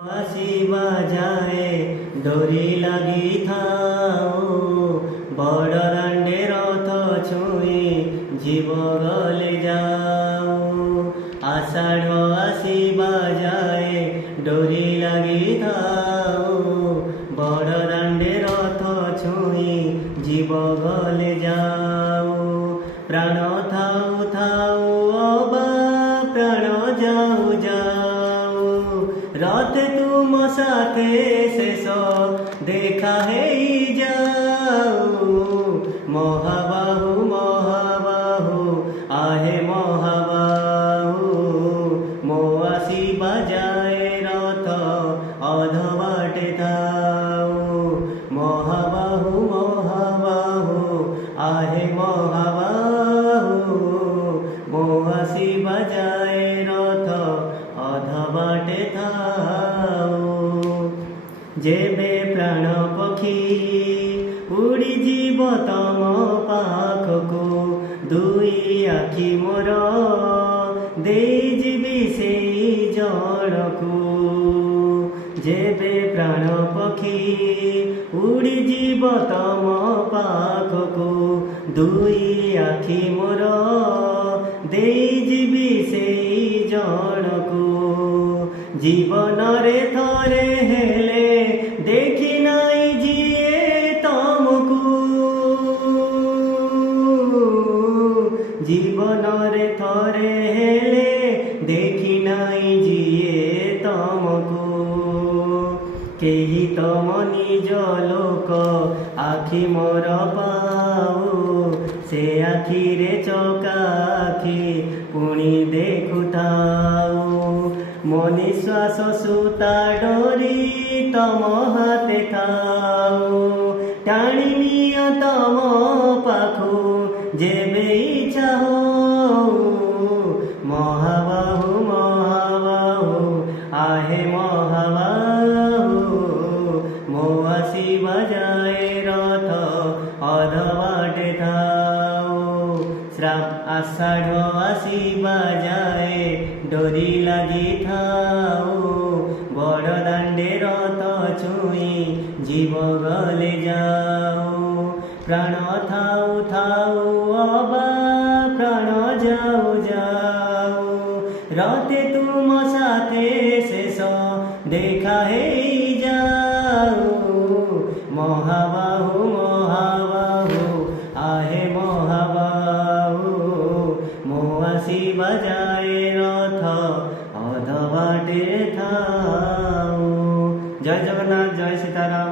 বাঁশি বাজায়ে ডোরি লাগিথাও বড় দাণ্ডে রথ ছুঁই জীব গলে যাও। আষাঢ় আসি বাজায়ে ডোরি লাগিথাও বড় দাণ্ডে রথ ছুঁই জীব গলে যাও। প্রাণ থাও থাও অবা প্রাণ যাও যাও রথে তুম সাথে শেষ দেখা হেই যাও। মহাবাহু মহাবাহু আহে মহাবাহু মো আসি বাজায় রথ অধবাটে থাও। মহাবাহু মহাবাহু আহে মহাবাহু মো আসি বাজায় রথ অধবাটে থাও। যেবে প্রাণ পক্ষী উড়ি জীব তম পাখকু দুই আখি মোর দেই ଯିବି ସେଇ ଜଳକୁ। ଯେବେ ପ୍ରାଣ ପକ୍ଷୀ ଉଡ଼ି ଯିବ ତମ ପାଖକୁ ଦୁଇ ଆଖି ମୋର ଦେଇ ଯିବି ସେଇ ଜଳକୁ। ଜୀବନରେ ଥରେ ହେଲେ ଦେଖି ନାଇଁ ଯିଏ ତମକୁ। ଜୀବନରେ ଥରେ ହେଲେ ଦେଖି ନାଇଁ ଯିଏ ତମକୁ। କେହି ତମ ନିଜ ଲୋକ ଆଖି ମୋର ପାଉ ସେ ଆଖିରେ ଚକା ଆଖି ପୁଣି ଦେଖୁଥାଉ। ମୋ ନିଶ୍ୱାସ ସୂତା ଡୋରି ତମ ହାତେ ଥାଉ। ଟାଣି ନିଅ ତମ ପାଖୁ ଯେବେ ଇଚ୍ଛା ହଉ। ମହାବାହୁ ମହାବାହୁ ଆହେ ମହାବାହୁ ମୋ আসি বাজায় রথ অধবাটে থাও। আষাঢ় আসি বাজায় ডোরি লাগিথাও বড় দাণ্ডে রথ ছুঁই জীব গলে যাও। প্রাণ থাও থাও অবা প্রাণ যাও যাও রথে তুম সাথে শেষ দেখা হেই যাও। মহাবাহু মহাবাহু আহে মহাবাহু মো আসি বাজায় রথ অধবাটে থাও। জয় জগন্নাথ, জয় সীতারাম।